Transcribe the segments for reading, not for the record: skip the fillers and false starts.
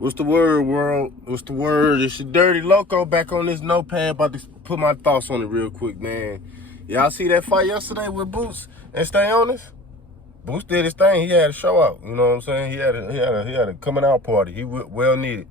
What's the word, world? What's the word? It's your Dirty Loco back on this notepad. About to put my thoughts on it real quick, man. Y'all see that fight yesterday with Boots and Stay Honest? Boots did his thing. He had a show out. You know what I'm saying? He had a coming out party. He well needed.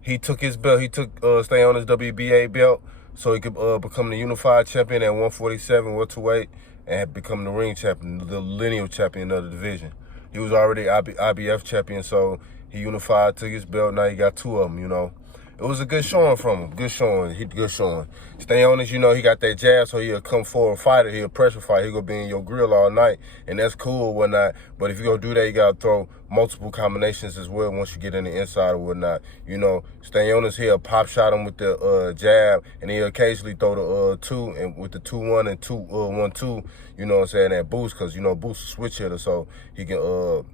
He took his belt. He took Stay Honest WBA belt so he could become the unified champion at 147 welterweight and become the ring champion, the lineal champion of the division. He was already IBF champion, so he unified, took his belt. Now he got two of them, you know. It was a good showing from him. Good showing. Good showing. Stay Honest, you know, he got that jab, so he'll come forward fighter. He'll pressure fight. He'll go be in your grill all night, and that's cool or whatnot. But if you go do that, you got to throw multiple combinations as well once you get in the inside or whatnot. You know, Stay Honest, he'll pop shot him with the jab, and he'll occasionally throw the two, and with the 2-1 and 2-1-2, you know what I'm saying, that Boost, because, you know, Boost is a switch hitter, so he can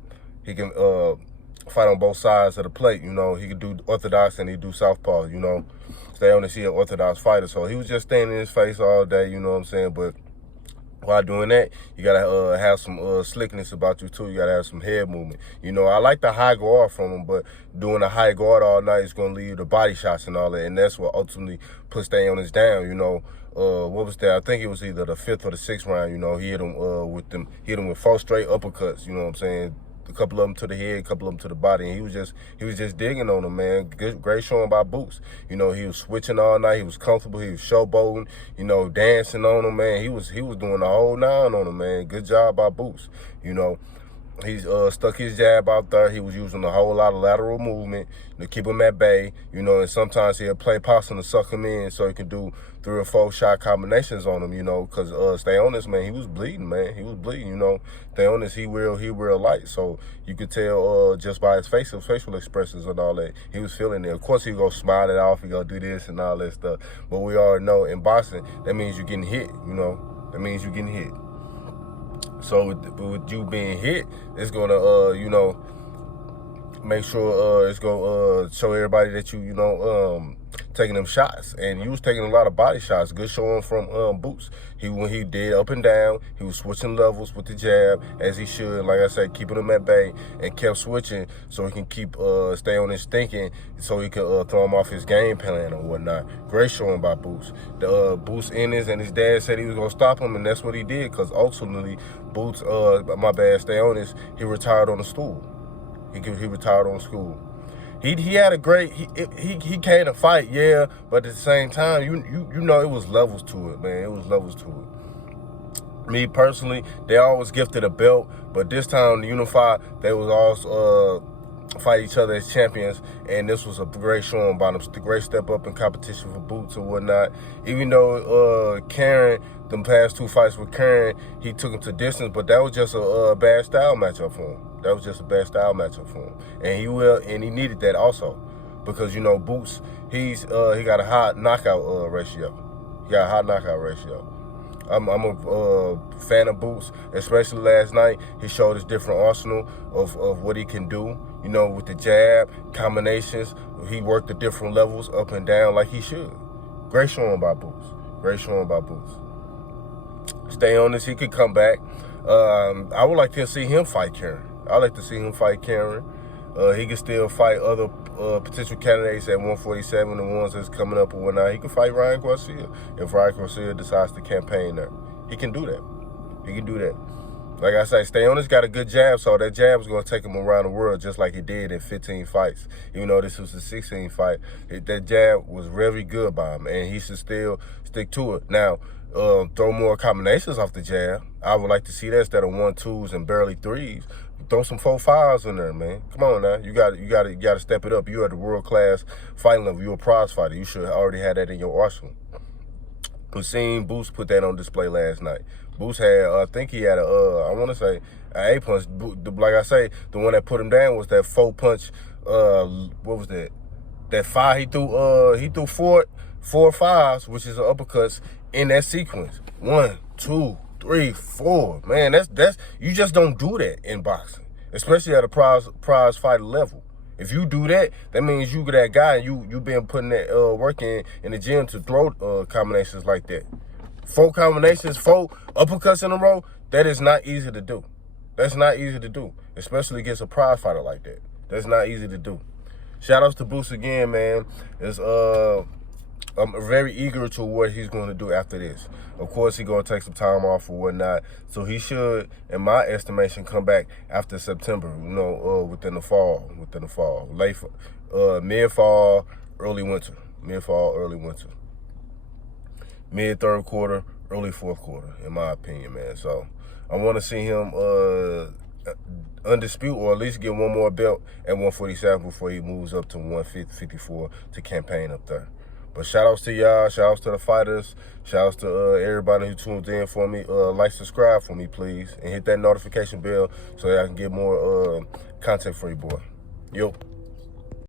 fight on both sides of the plate. You know, he could do orthodox and he do southpaw, you know. Stay Honest, he an orthodox fighter, so he was just standing in his face all day, you know what I'm saying. But while doing that, you gotta have some slickness about you too. You gotta have some head movement. You know, I like the high guard from him, but doing a high guard all night is gonna lead to body shots and all that, and that's what ultimately put Stay Honest down. You know, what was that? I think it was either the 5th or the 6th round. You know, he hit him with 4 straight uppercuts. You know what I'm saying? A couple of them to the head, a couple of them to the body, and he was just digging on him, man. Great showing by Boots. You know, he was switching all night. He was comfortable. He was showboating. You know, dancing on him, man. He was doing the whole 9 on him, man. Good job by Boots. You know, he's stuck his jab out there. He was using a whole lot of lateral movement to keep him at bay. You know, and sometimes he'll play possum to suck him in so he can do 3 or 4 shot combinations on him, you know, because Stay Honest, man, he was bleeding, man. He was bleeding, you know. Stay Honest, he real light. So you could tell just by his facial expressions and all that, he was feeling it. Of course, he go smile it off, he go do this and all that stuff. But we already know in boxing, that means you're getting hit, you know. That means you're getting hit. So with you being hit, it's gonna, you know, make sure it's gonna show everybody that you know, taking them shots. And you was taking a lot of body shots. Good showing from Boots. When he did up and down, he was switching levels with the jab as he should. Like I said, keeping him at bay and kept switching so he can keep Stay on his thinking, so he could throw him off his game plan or whatnot. Great showing by Boots. The Boots Ennis and his dad said he was gonna stop him, and that's what he did. Because ultimately, Boots, Stay Honest, he retired on the stool. He retired on school. He had a great, he came to fight, yeah, but at the same time, you know, it was levels to it, man. It was levels to it. Me personally, they always gifted a belt, but this time the Unified, they was also fight each other as champions, and this was a great showing by them. A great step up in competition for Boots and whatnot. Even though Karen, them past 2 fights with Karen, he took him to distance, but that was just a bad style matchup for him. That was just a bad style matchup for him, and he needed that also, because you know Boots, he got a high knockout ratio. He got a high knockout ratio. I'm a fan of Boots, especially last night. He showed his different arsenal of what he can do. You know, with the jab combinations, he worked the different levels up and down like he should. Great showing by Boots. Great showing by Boots. Stay Honest, he could come back. I would like to see him fight Karen. I like to see him fight Karen. He can still fight other potential candidates at 147, the ones that's coming up or whatnot. He can fight Ryan Garcia if Ryan Garcia decides to campaign there. He can do that. He can do that. Like I say, Stay Honest got a good jab, so that jab is going to take him around the world just like he did in 15 fights. Even though this was a 16 fight, that jab was very good by him, and he should still stick to it. Now, throw more combinations off the jab. I would like to see that instead of 1-2s and barely 3s. Throw some 4-5s in there, man. Come on now, you got to step it up. You are the world class fighting level. You're a prize fighter. You should already have that in your arsenal. We seen Boots put that on display last night. Boots had, I think he had I want to say an 8-punch. Like I say, the one that put him down was that 4-punch. What was that? That 5. He threw 4 5s, which is uppercuts in that sequence. 1, 2, 3, 4. Man, that's you just don't do that in boxing, especially at a prize fighter level. If you do that, that means you that guy, and you been putting that work in the gym to throw combinations like that. 4 combinations, 4 uppercuts in a row, that is not easy to do. That's not easy to do, especially against a prize fighter like that. That's not easy to do. shout outs to Boost again, man. I'm very eager to what he's going to do after this. Of course, he's going to take some time off or whatnot. So he should, in my estimation, come back after September, within the fall. Late, mid-fall, early winter. Mid-fall, early winter. Mid-third quarter, early fourth quarter, in my opinion, man. So I want to see him undispute or at least get one more belt at 147 before he moves up to 154 to campaign up there. But shout outs to y'all, shout outs to the fighters, shout outs to everybody who tuned in for me. Like, subscribe for me, please, and hit that notification bell so that I can get more content for you, boy. Yo.